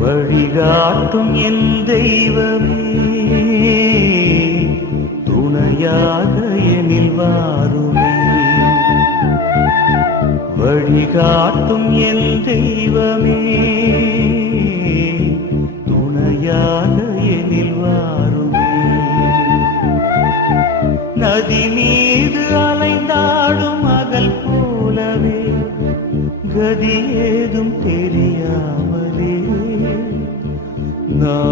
வழிகாட்டும் என் தெய்வமே, துணையாக எனில் வாருமே. வழிகாட்டும் என் தெய்வமே, துணையாக எனில் வாருமே. நதி மீது அலைந்தாடும் மகள் போலவே, கதி ஏதும் தெரியாமலே நான்